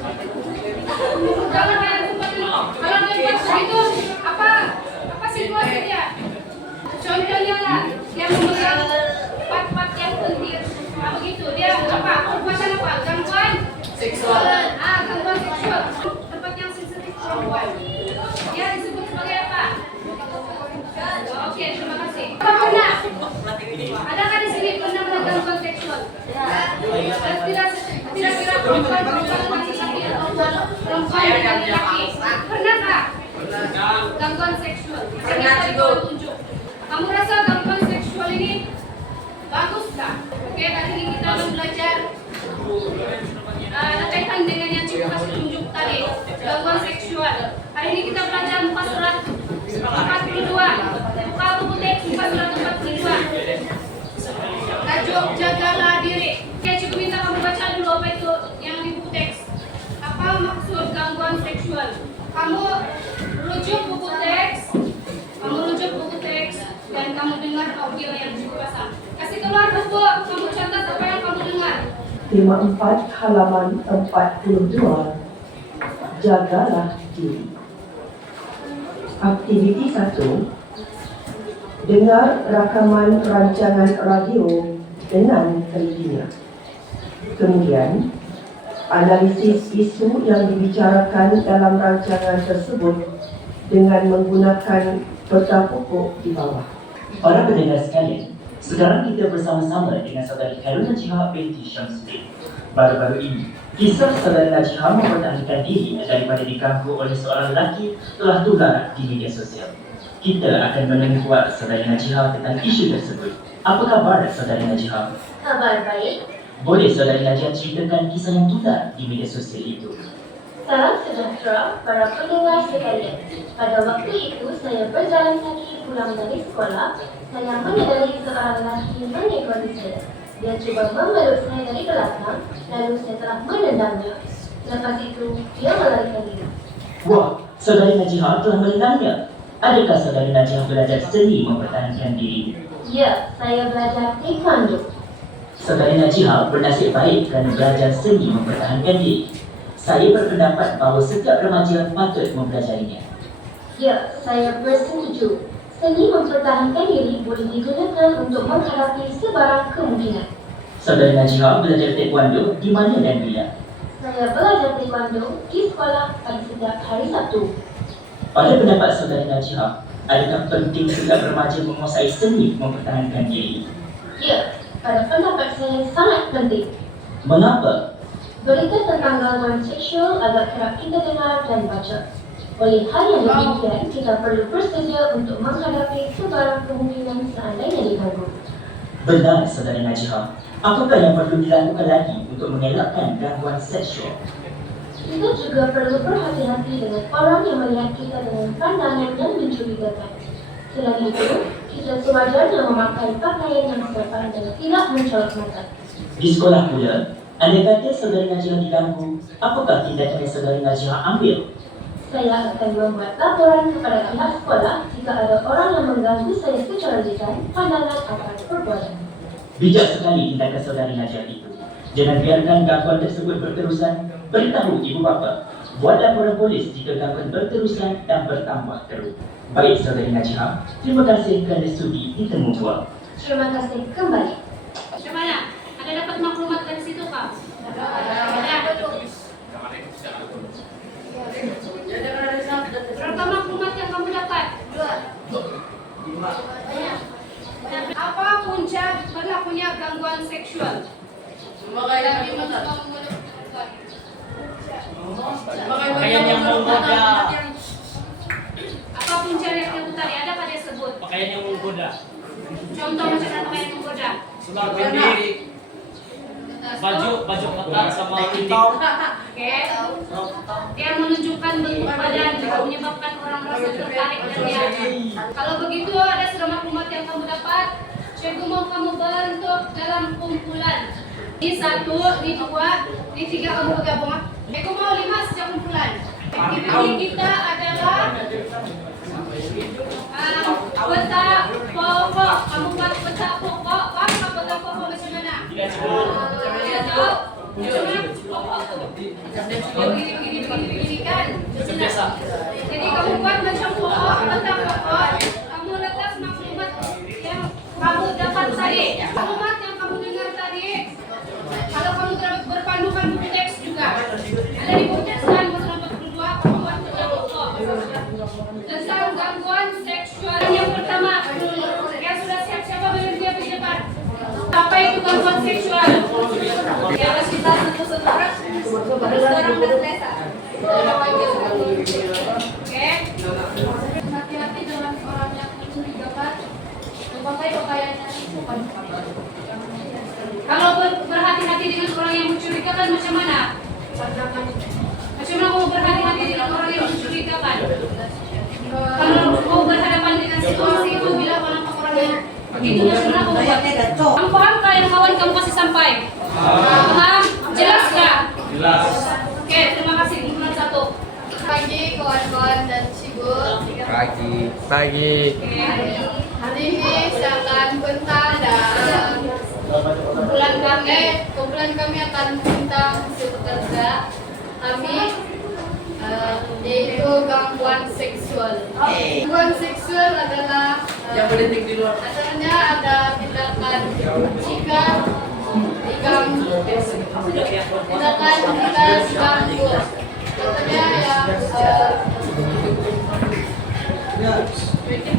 Jangan kayak tempat itu. Kalau dia buat begitu, apa situasinya? Contohnya lah, dia memegang part-part yang penting. Begitu, dia perbuatan apa? Gangguan seksual. Gangguan seksual. Tempat yang sensitif perempuan. Dia disebut sebagai apa? Oke, terima kasih. Apa pernah? Adakah di sini pernah gangguan seksual? Tidak kira perempuan laki-laki atau perempuan laki-laki. Pernahkah? Gangguan seksual. Saya tunjuk. Kamu rasa gangguan seksual ini baguskah? Oke, hari ini kita akan belajar kaitan dengan yang Cikgu kasih tunjuk tadi, gangguan seksual. Hari ini kita belajar muka surat 42. Buka buku teks muka surat 42. Tajuk jagalah diri. Oke, Cikgu minta kamu baca dulu apa itu yang di buku teks. Apa maksud gangguan seksual? Kamu rujuk buku teks. Dan kamu dengar audio yang Cikgu pasang. Kasih keluar buku, kamu catat apa yang kamu dengar. Tema 4 halaman 42. Jagalah diri. Aktiviti 1. Dengar rakaman rancangan radio dengan telitinya. Kemudian, analisis isu yang dibicarakan dalam rancangan tersebut dengan menggunakan peta pokok di bawah. Para pendengar sekalian, sekarang kita bersama-sama dengan saudari Khairul Najihah binti Syamsuddin. Baru-baru ini, kisah saudari Najihah mempertahankan diri daripada diganggu oleh seorang lelaki telah tular di media sosial. Kita akan menemui kuat saudari Najihah tentang isu tersebut. Apa khabar saudari Najihah? Kabar baik. Boleh saudari Najihah ceritakan kisah yang tular di media sosial itu? Salam sejahtera para pendengar sekalian. Pada waktu itu saya berjalan kaki pulang dari sekolah. Saya menyadari seorang lelaki mengikuti saya. Dia cuba memeluk saya dari belakang, lalu saya telah menendangnya. Lepas itu dia melarikan diri. Wah, saudari Najihah telah menendangnya. Adakah saudari Najihah belajar seni mempertahankan diri? Ya, saya belajar taekwondo. Saudari Najihah bernasib baik kerana belajar seni mempertahankan diri. Saya berpendapat bahawa setiap remaja patut mempelajarinya. Ya, saya bersetuju. Seni mempertahankan diri boleh digunakan untuk menghadapi sebarang kemungkinan. Saudari Najihah belajar taekwondo di mana dan bila? Saya belajar taekwondo di sekolah pada setiap hari Sabtu. Pada pendapat saudari Najihah, adakah penting setiap remaja menguasai seni mempertahankan diri? Ya, pada pendapat saya sangat penting. Mengapa? Berita tentang gangguan seksual agak kerap kita dengar dan baca. Oleh hal yang demikian, kita perlu bersedia untuk menghadapi sebarang kemungkinan seandainya diganggu. Benar, saudari Najihah. Apakah yang perlu dilakukan lagi untuk mengelakkan gangguan seksual? Kita juga perlu berhati-hati dengan orang yang melihat kita dengan pandangan yang mencurigakan. Selain itu, kita sewajarnya memakai pakaian yang sopan dan tidak mencolok mata. Di sekolah pula, andai kata saudari Najihah diganggu, apakah tindakan yang saudari Najihah ambil? Saya akan membuat laporan kepada pihak sekolah jika ada orang yang mengganggu saya secara lisan, pandangan atau perbuatan. Bijak sekali tindakan saudari Najihah itu. Jangan biarkan gangguan tersebut berterusan. Beritahu ibu bapa. Buat laporan polis jika gangguan berterusan dan bertambah teruk. Baik saudari Najihah, terima kasih kerana sudi ditemu tuan. Terima kasih kembali. Macam mana? Ada dapat maklumat dari situ, Kak? Ada. Berapa maklumat yang kamu dapat? 2. Apa punca berlakunya gangguan seksual? Pakaian yang menggoda. Apa punca yang kamu tadi? Ada pada sebut? Pakaian yang menggoda. Contoh macam mana pakaian yang menggoda? Selar pendek. Baju ketat sama titik. Oke. Yang menunjukkan bentuk badan menyebabkan orang merasa tertarik dengannya. Kalau begitu ada sudah maklumat yang kamu dapat. Cikgu mau kamu bentuk dalam kumpulan. Ini 1, ini 2, ini 3 kamu bergabung. Cikgu mau 5 sejak kumpulan. Aktiviti kita adalah peta pokok. Kamu buat peta pokok. Apa peta pokok macam mana? Tidak cukup. Pokok tu. Ya begini kan. Macam biasa. Jadi kamu buat macam pokok, letak pokok, kamu letak maklumat yang kamu dapat tadi, maklumat yang kamu dengar tadi. Kalau kamu berpandukan buku teks juga, ada di buku teks kan pasal 42 kamu buat tentang pokok tentang gangguan seksual. Yang pertama, yang sudah siap-siapa berhenti di depan. Apa itu gangguan seksual? Ya harus kita satu-satu orang bertesa. Oke. Hati-hati dengan orang yang mencurigakan, memakai pakaiannya sopan. Kalau berhati-hati dengan orang yang mencurigakan macam mana? Macam mana kamu berhati-hati dengan orang yang mencurigakan? Kalau kau berhadapan dengan situasi itu bila orang yang begitu macam mana kamu buat? Kamu paham kah yang kawan kamu kasih sampai? Paham? Jelas kah? Jelas. Oke, terima kasih. Kumpulan 1. Pagi kawan-kawan dan cibu. Pagi. Hari ini saya akan bentang dan kumpulan kami akan bentang pekerja kami yaitu gangguan seksual. Gangguan seksual adalah asalnya ada tindakan jika diganggu, tindakan jika diganggu. Contohnya yang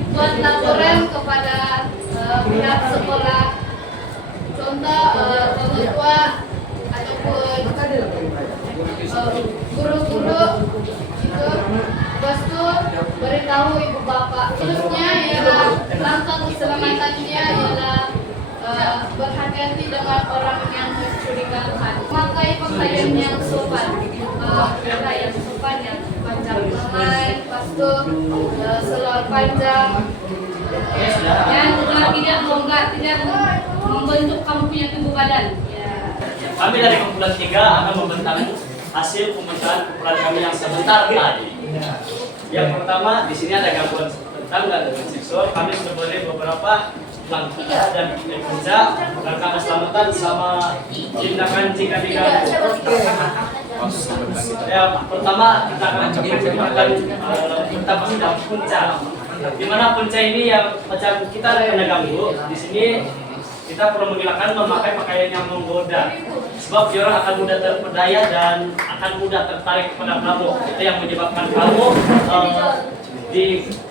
buat laporan kepada pihak sekolah, contoh orang tua ataupun guru-guru itu, lepas itu beritahu ibu bapak. Terusnya ialah langkah keselamatannya ialah berhati-hati dengan orang yang mencurigakan, memakai pakaian yang sopan, yang sopan, yang panjang lengan, lepas itu selor panjang, Dan juga tidak longgar, tidak membentuk kamu punya tubuh badan. Kami dari kumpulan 3 akan membentang hasil pemetaan kumpulan kami yang sebentar tadi. Yang pertama, di sini ada gangguan tentang gangguan seksual. Kami sudah beri beberapa langkah dan kerja langkah keselamatan sama tindakan jika diganggu. Ya, pertama kita akan menggunakan tentang punca. Di mana punca ini yang macam kita kena ganggu, di sini kita perlu menghilangkan memakai pakaian yang menggoda. Sebab dia orang akan mudah terpedaya dan akan mudah tertarik kepada kamu. Itu yang menyebabkan kamu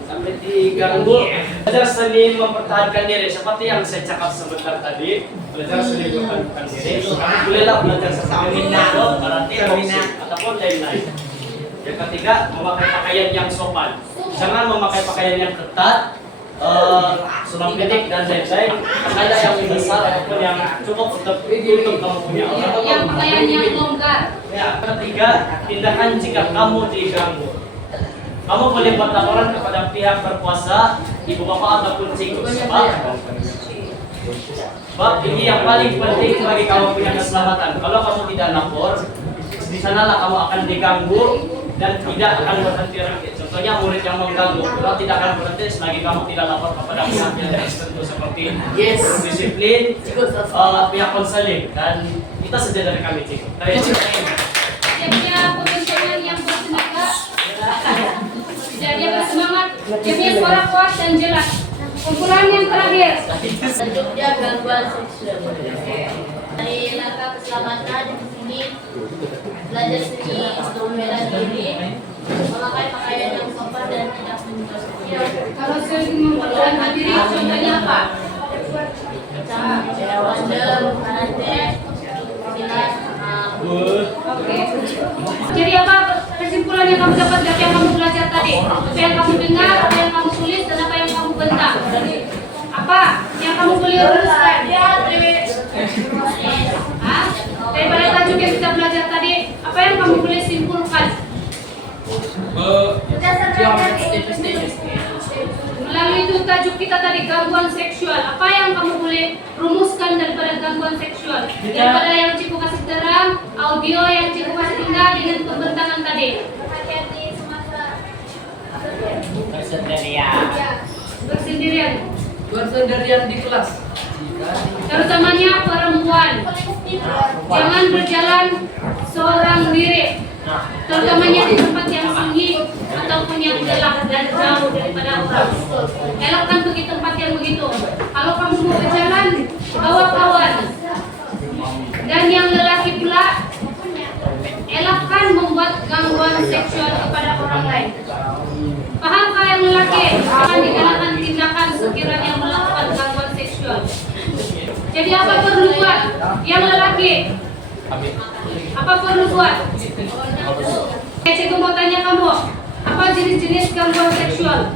sampai diganggu. Belajar seni mempertahankan diri seperti yang saya cakap sebentar tadi. Belajar seni mempertahankan diri. Bolehlah belajar seperti menado, berarti ataupun lain-lain. Yang ketiga, memakai pakaian yang sopan. Jangan memakai pakaian yang ketat, selang pendek dan lain-lain. Pakaian yang lebih besar ataupun yang cukup untuk kamu punya. Yang pakaian yang longgar. Ya, ketiga, tindakan jika kamu diganggu. Kamu boleh buat laporan kepada pihak berkuasa, ibu bapak ataupun cikgu. Sebab ini yang paling penting bagi kamu punya keselamatan. Kalau kamu tidak lapor, di sanalah kamu akan diganggu dan tidak akan berhenti lagi. Contohnya murid yang mengganggu, kalau tidak akan berhenti selagi kamu tidak lapor kepada pihak yang tertentu seperti disiplin, pihak konseling, dan kita saja dari kami cikgu. Dia pembentangan yang bertenaga. Dan dia bersemangat, dia punya suara kuat dan jelas. Kumpulan yang terakhir. Dia gangguan seksual. Dari langkah keselamatan di sini belajar seni untuk membela diri, memakai pakaian yang sopan dan tidak menunjukkan. Kalau sering mempertahankan diri, contohnya apa? Macam wonder, karate, silat, Oke. Jadi apa kesimpulan yang kamu dapat dari yang kamu belajar tadi? Apa yang kamu dengar, apa yang kamu tulis, dan apa yang kamu bentang? Apa yang kamu boleh uruskan? Hah? Daripada tajuk yang kita belajar tadi, apa yang kamu boleh simpulkan? Melalui itu tajuk kita tadi, gangguan seksual. Apa yang kamu boleh rumuskan daripada gangguan seksual? Daripada yang Cikgu kasih terang, audio yang Cikgu kasih tinggal dengan pembentangan tadi. hati-hati semasa Bersendirian di kelas. Terutamanya perempuan. Jangan berjalan seorang diri. Terutamanya di tempat yang sunyi ataupun yang gelap dan jauh daripada orang. Elakkan pergi tempat yang begitu. Kalau kamu mau berjalan, bawa kawan. Dan yang lelaki pula, elakkan membuat gangguan seksual kepada orang lain. Pahamkah yang lelaki? Akan digalakkan tindakan sekiranya melakukan gangguan seksual. Jadi apa perlu buat? Yang lelaki, apa perlu buat? Cikgu mau tanya kamu, apa jenis-jenis gangguan seksual?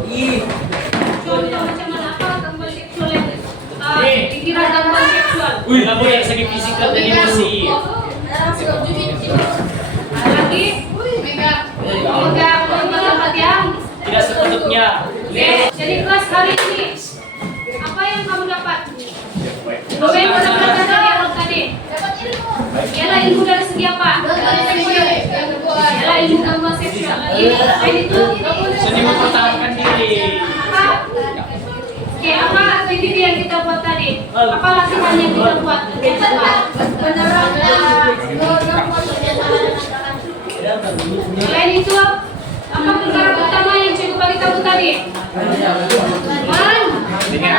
Contoh macam mana, apa gangguan seksual yang dikira gangguan seksual? Kamu yang segi fisikal dan emosi. Lagi, megang tempat yang Tidak sepatutnya. jadi kelas hari ini, apa yang kamu dapat? Apa yang kamu dapat dari dialog tadi? Ialah ilmu dari segi apa? Ialah ilmu gangguan seksual. Selain itu, Seni mempertahankan diri. apa? Oke, apa aktiviti yang kita buat tadi? Apa latihan yang kita buat? Selain itu, apa perkara utama yang cikgu bagi kamu tadi? Mendengar.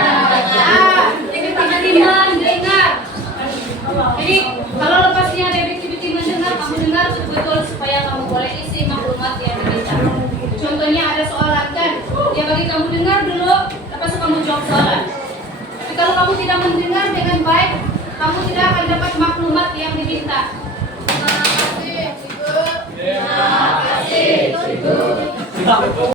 Jadi kalau lepasnya ada aktiviti mendengar, kamu dengar betul-betul supaya kamu boleh isi maklumat yang diminta. Contohnya ada soalan kan, dia bagi kamu dengar dulu, lepas itu kamu jawab soalan. Tapi kalau kamu tidak mendengar dengan baik, kamu tidak akan dapat maklumat yang diminta. Terima kasih, Cikgu.